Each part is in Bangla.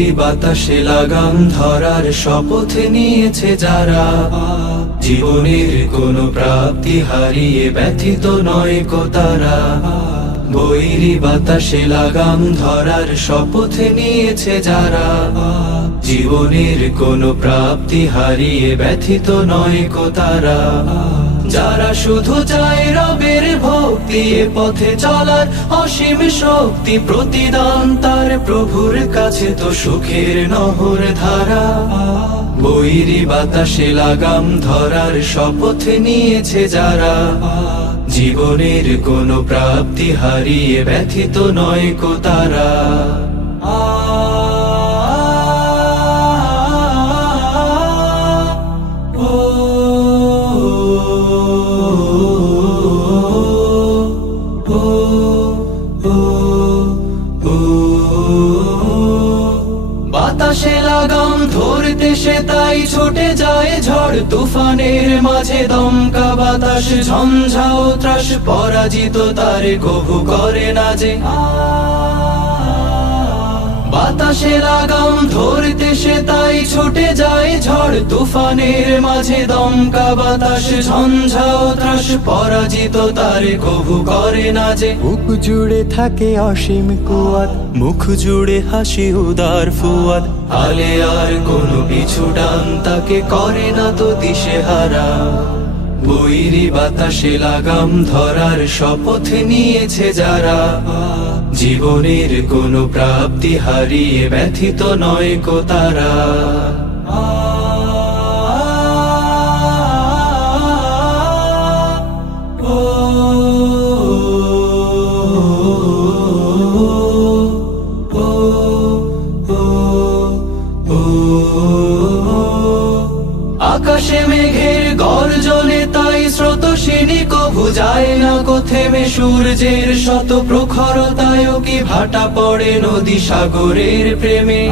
বৈরী বাতাসে লাগাম ধরার শপথ নিয়েছে যারা, জীবনের কোনো প্রাপ্তি হারিয়ে ব্যথিত নয় কো তারা। বৈরী বাতাসে লাগাম ধরার শপথ নিয়েছে যারা, জীবনের কোনো প্রাপ্তি হারিয়ে ব্যথিত নয় কো তারা। যারা শুধু চায় রবের ভক্তি, এ পথে চলার অসীম শক্তি, প্রতিদান তার প্রভুর কাছে তো সুখের নহর ধারা। বৈরী বাতাসে লাগাম ধরার শপথ নিয়েছে যারা, জীবনের কোনো প্রাপ্তি হারিয়ে ব্যথিত নয় কো তারা। বাতাসে লাগাম ধরতে সে তাই ছুটে যায় ঝড় তুফানের মাঝে, দমকা বাতাস ঝঞ্ঝাও ত্রাস, পরাজিত তারে কভু করে না যে। বাতাসে লাগাম ধরতে সে তাই ছুটে যায় ঝড় তুফানের মাঝে, দমকা বাতাস ঝঞ্ঝাও ত্রাস, পরাজিত তারে কভু করে না যে। বুক জুড়ে থাকে অসীম কুয়াত, মুখ জুড়ে হাসি উদার ফুয়াদ, হালে আর কোনো পিছু ডান তাকে করে না তো দিশেহারা। বৈরী বাতাসে লাগাম ধরার শপথ নিয়েছে যারা, জীবনের কোনো প্রাপ্তি হারিয়ে ব্যথিত নয় কো তারা। আকাশে মেঘের গর্জনে তাই স্রোতস্বিনী কভু যায় না কো থেমে, সূর্যের শত প্রখরতায়ও কি ভাটা পড়ে নদী সাগরের প্রেমে।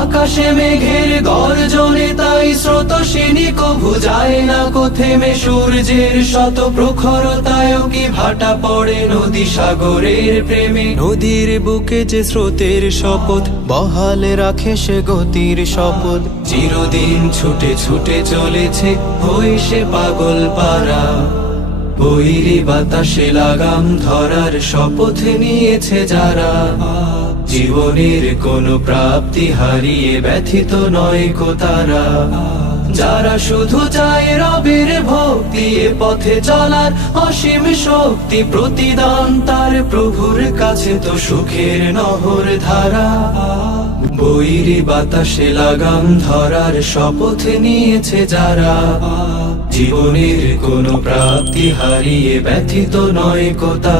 আকাশে মেঘের গর্জনে তাই স্রোতস্বিনী কভু যায় না কো থেমে, সূর্যের শত প্রখরতায়ও কি ভাটা পড়ে নদী সাগরের প্রেমে। নদীর বুকে যে স্রোতের শপথ, বহাল রাখে সে গতির শপথ, চিরদিন ছুটে ছুটে চলেছে হয়ে সে পাগল পারা। বৈরী বাতাসে লাগাম ধরার শপথ নিয়েছে যারা, জীবনের কোনো প্রাপ্তি হারিয়ে ব্যথিত নয় কো তারা। যারা শুধু চায় রবের ভক্তি, এ পথে চলার অসীম শক্তি, প্রতিদান তার প্রভুর কাছে তো সুখের নহর ধারা। বৈরী বাতাসে লাগাম ধরার শপথ নিয়েছে যারা, জীবনের কোনো প্রাপ্তি হারিয়ে ব্যথিত নয় কো তারা।